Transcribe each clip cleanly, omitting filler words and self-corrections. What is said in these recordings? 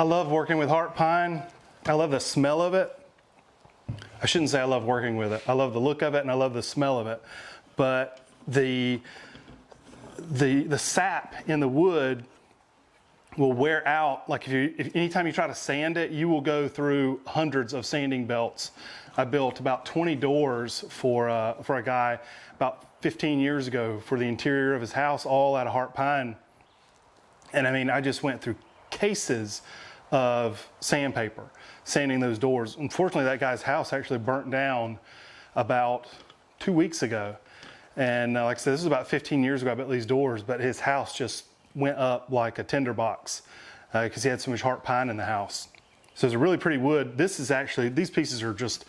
I love working with heart pine. I love the smell of it. I shouldn't say I love working with it. I love the look of it and I love the smell of it. But the sap in the wood will wear out. Like if anytime you try to sand it, you will go through hundreds of sanding belts. I built about 20 doors for a guy about 15 years ago for the interior of his house, all out of heart pine. And I mean, I just went through cases of sandpaper sanding those doors. Unfortunately, that guy's house actually burnt down about 2 weeks ago. And like I said, this was about 15 years ago I built these doors, but his house just went up like a tinderbox because he had so much heart pine in the house. So it's a really pretty wood. This is actually, these pieces are just,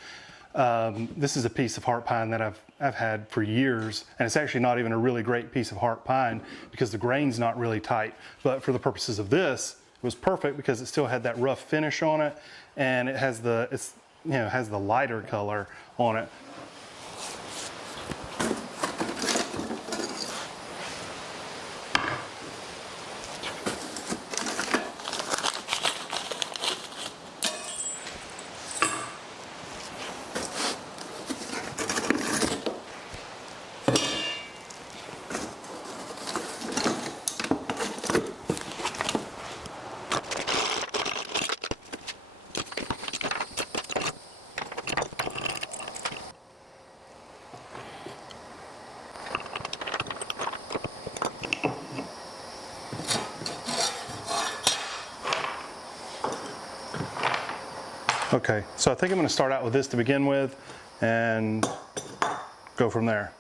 this is a piece of heart pine that I've had for years, and it's actually not even a really great piece of heart pine because the grain's not really tight. But for the purposes of this, it was perfect because it still had that rough finish on it, and it has the, has the lighter color on it. Okay, so I think I'm going to start out with this to begin with and go from there.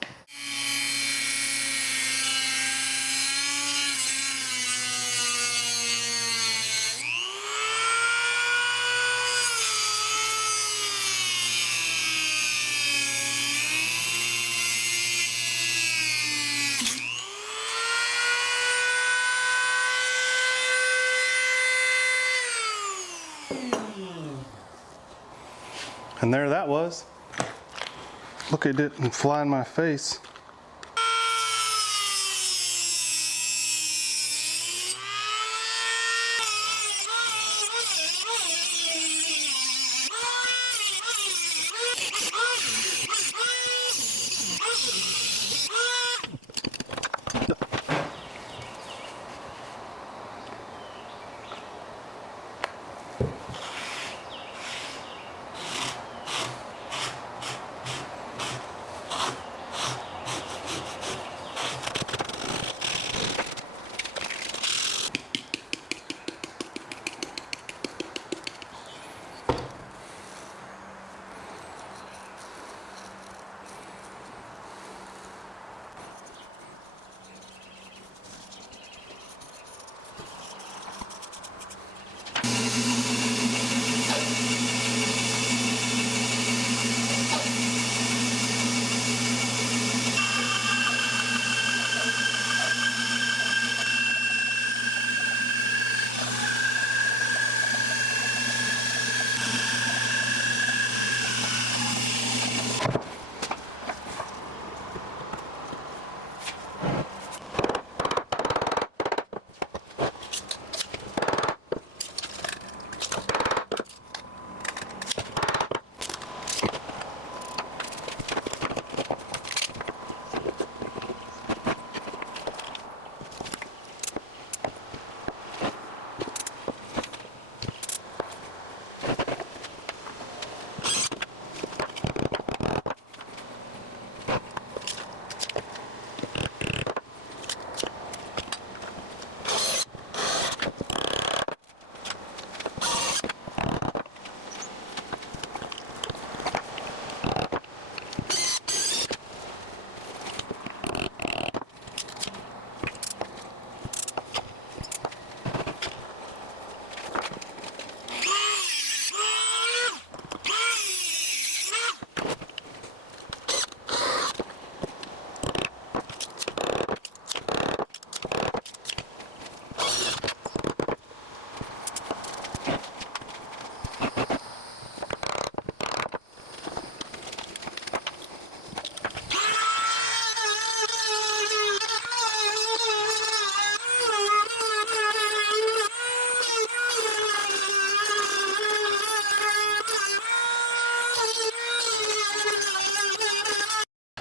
And there that was. Look, it didn't fly in my face.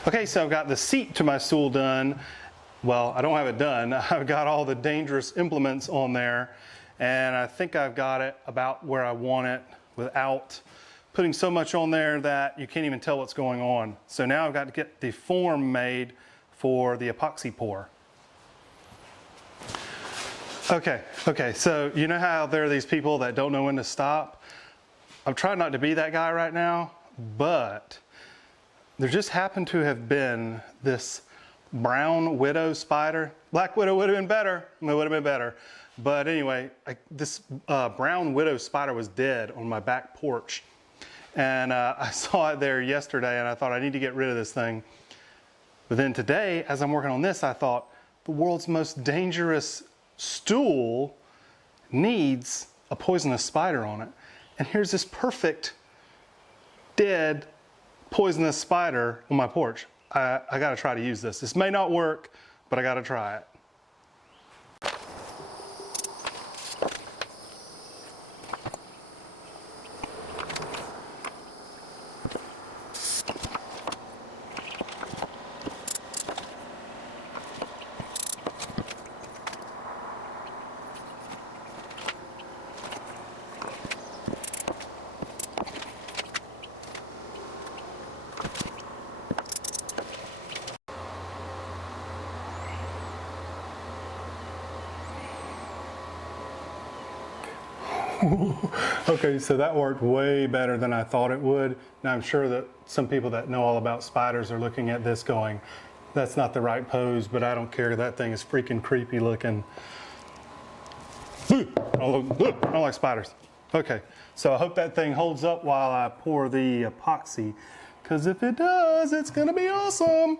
Okay, so I've got the seat to my stool done. Well, I don't have it done. I've got all the dangerous implements on there, and I think I've got it about where I want it without putting so much on there that you can't even tell what's going on. So now I've got to get the form made for the epoxy pour. Okay, so you know how there are these people that don't know when to stop? I'm trying not to be that guy right now, but there just happened to have been this brown widow spider. Black widow would have been better. It would have been better. But anyway, this brown widow spider was dead on my back porch. And I saw it there yesterday and I thought I need to get rid of this thing. But then today, as I'm working on this, I thought the world's most dangerous stool needs a poisonous spider on it. And here's this perfect dead poisonous spider on my porch. I gotta try to use this. This may not work, but I gotta try it. Okay, so that worked way better than I thought it would. Now I'm sure that some people that know all about spiders are looking at this going, that's not the right pose, but I don't care. That thing is freaking creepy looking. I don't like spiders. Okay, so I hope that thing holds up while I pour the epoxy, because if it does, it's gonna be awesome.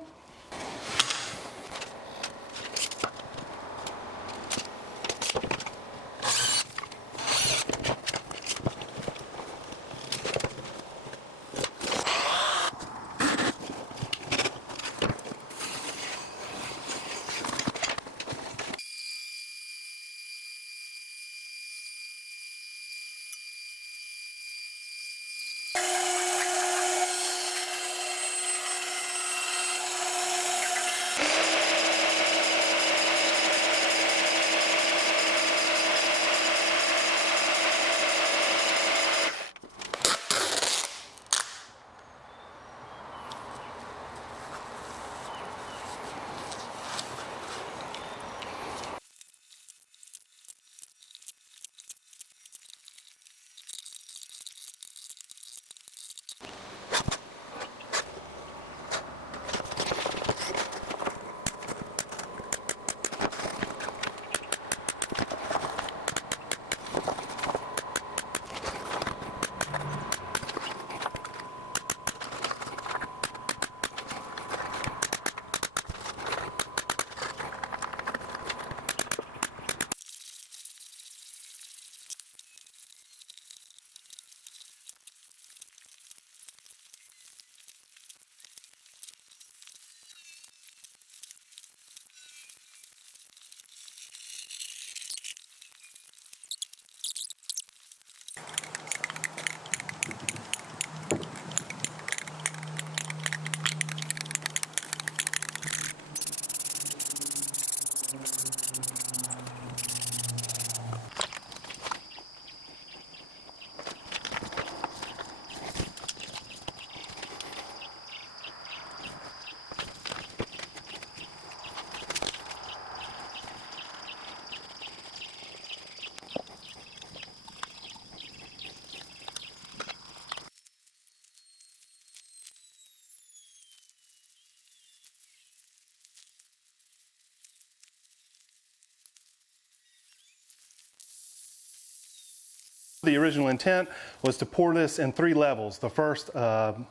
The original intent was to pour this in 3 levels. The first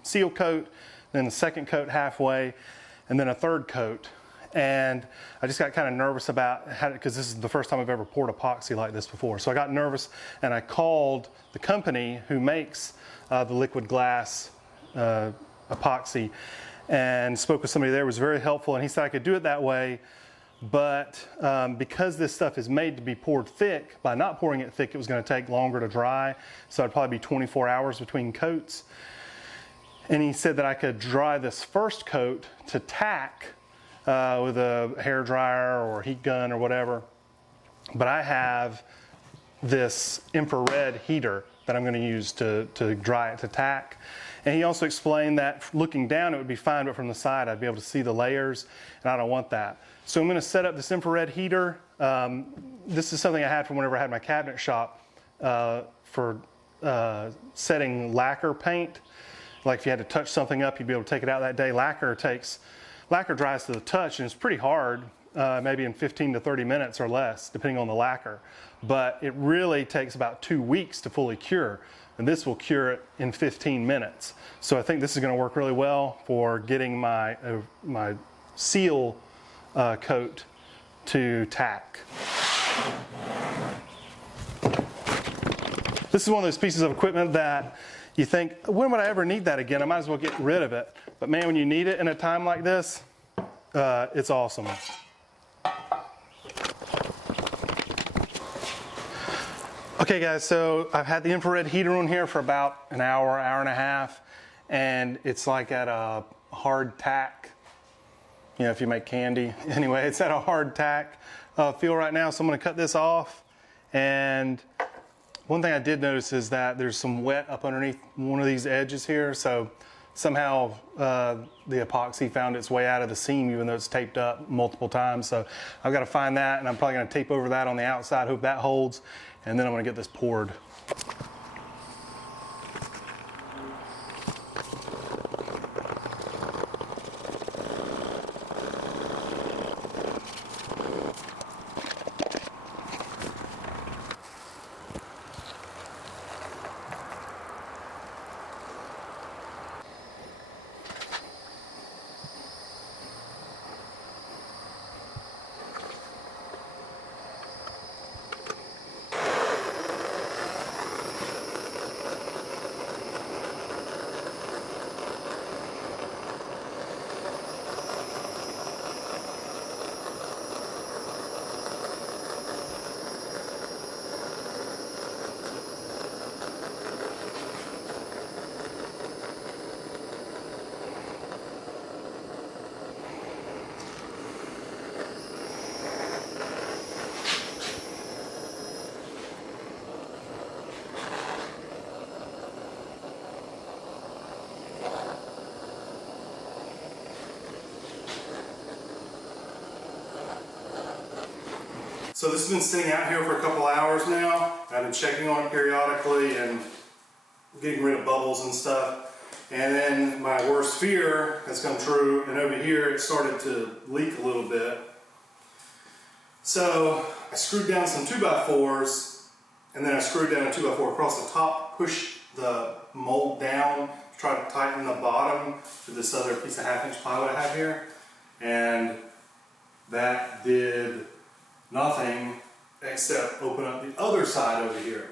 seal coat, then the second coat halfway, and then a third coat. And I just got kind of nervous about how, because this is the first time I've ever poured epoxy like this before. So I got nervous and I called the company who makes the liquid glass epoxy and spoke with somebody there. It was very helpful, and he said I could do it that way. But because this stuff is made to be poured thick, by not pouring it thick, it was going to take longer to dry. So it'd probably be 24 hours between coats. And he said that I could dry this first coat to tack with a hair dryer or heat gun or whatever. But I have this infrared heater that I'm going to use to dry it to tack. And he also explained that looking down it would be fine, but from the side I'd be able to see the layers, and I don't want that. So I'm going to set up this infrared heater. This is something I had from whenever I had my cabinet shop for setting lacquer paint. Like if you had to touch something up, you'd be able to take it out that day. Lacquer dries to the touch, and it's pretty hard, maybe in 15 to 30 minutes or less, depending on the lacquer. But it really takes about 2 weeks to fully cure, and this will cure it in 15 minutes. So I think this is going to work really well for getting my seal coat to tack. This is one of those pieces of equipment that you think, when would I ever need that again? I might as well get rid of it. But man, when you need it in a time like this, it's awesome. Okay guys, so I've had the infrared heater on here for about an hour, hour and a half, and it's like at a hard tack. You know, if you make candy. Anyway, it's at a hard tack feel right now, so I'm gonna cut this off. And one thing I did notice is that there's some wet up underneath one of these edges here, so somehow the epoxy found its way out of the seam even though it's taped up multiple times. So I've got to find that, and I'm probably going to tape over that on the outside, hope that holds, and then I'm going to get this poured. So this has been sitting out here for a couple hours now. I've been checking on it periodically and getting rid of bubbles and stuff. And then my worst fear has come true, and over here it started to leak a little bit. So I screwed down some 2x4s, and then I screwed down a 2x4 across the top, pushed the mold down to try to tighten the bottom to this other piece of 1/2 inch plywood I have here. And that did nothing except open up the other side over here.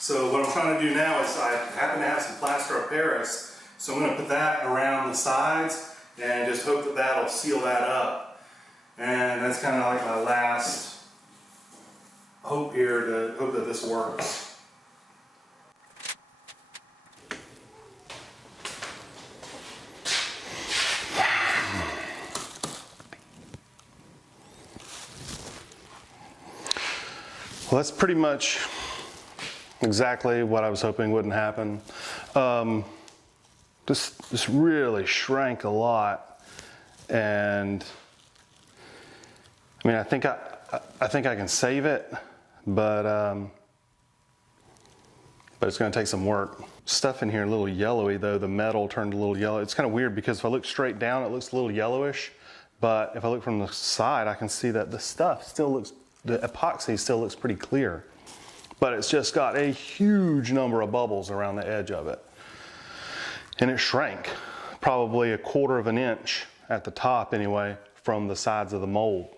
So what I'm trying to do now is I happen to have some plaster of Paris, so I'm going to put that around the sides and just hope that that'll seal that up. And that's kind of like my last hope here, to hope that this works. Well, that's pretty much exactly what I was hoping wouldn't happen. This really shrank a lot, and I mean, I think I can save it, but it's going to take some work. Stuff in here a little yellowy though. The metal turned a little yellow. It's kind of weird because if I look straight down, it looks a little yellowish, but if I look from the side, I can see that the stuff still looks. The epoxy still looks pretty clear, but it's just got a huge number of bubbles around the edge of it. And it shrank probably 1/4 of an inch at the top anyway from the sides of the mold.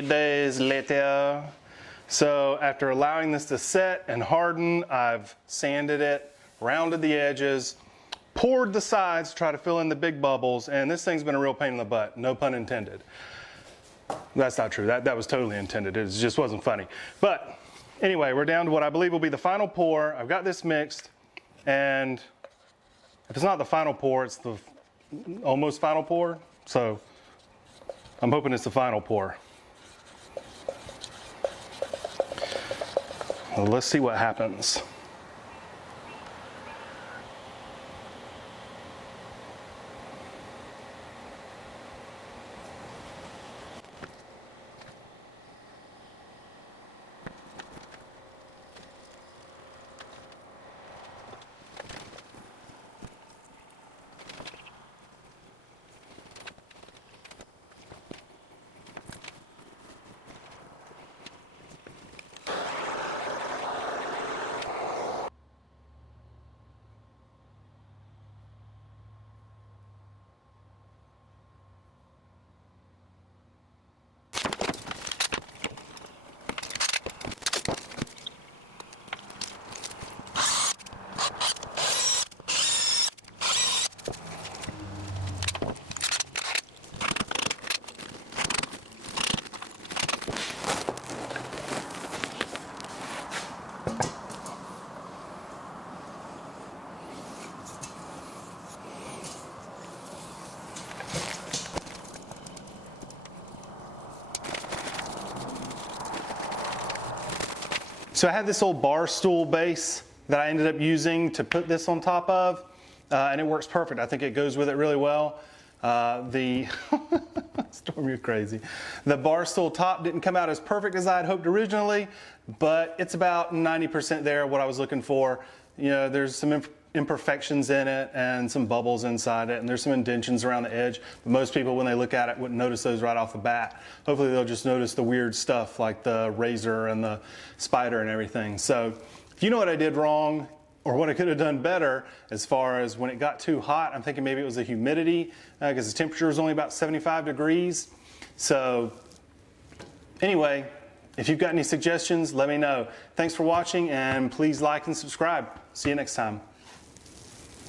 3 days later. So after allowing this to set and harden, I've sanded it, rounded the edges, poured the sides to try to fill in the big bubbles, and this thing's been a real pain in the butt, no pun intended. That's not true, that was totally intended, it just wasn't funny. But anyway, we're down to what I believe will be the final pour. I've got this mixed, and if it's not the final pour, it's the almost final pour. So I'm hoping it's the final pour. Well, let's see what happens. So I had this old bar stool base that I ended up using to put this on top of, and it works perfect. I think it goes with it really well. Storm, you're crazy. The bar stool top didn't come out as perfect as I had hoped originally, but it's about 90% there, what I was looking for. You know, there's some imperfections in it and some bubbles inside it, and there's some indentions around the edge. But most people, when they look at it, wouldn't notice those right off the bat. Hopefully they'll just notice the weird stuff like the razor and the spider and everything. So if you know what I did wrong or what I could have done better as far as when it got too hot, I'm thinking maybe it was the humidity because the temperature was only about 75 degrees. So anyway, if you've got any suggestions, let me know. Thanks for watching, and please like and subscribe. See you next time.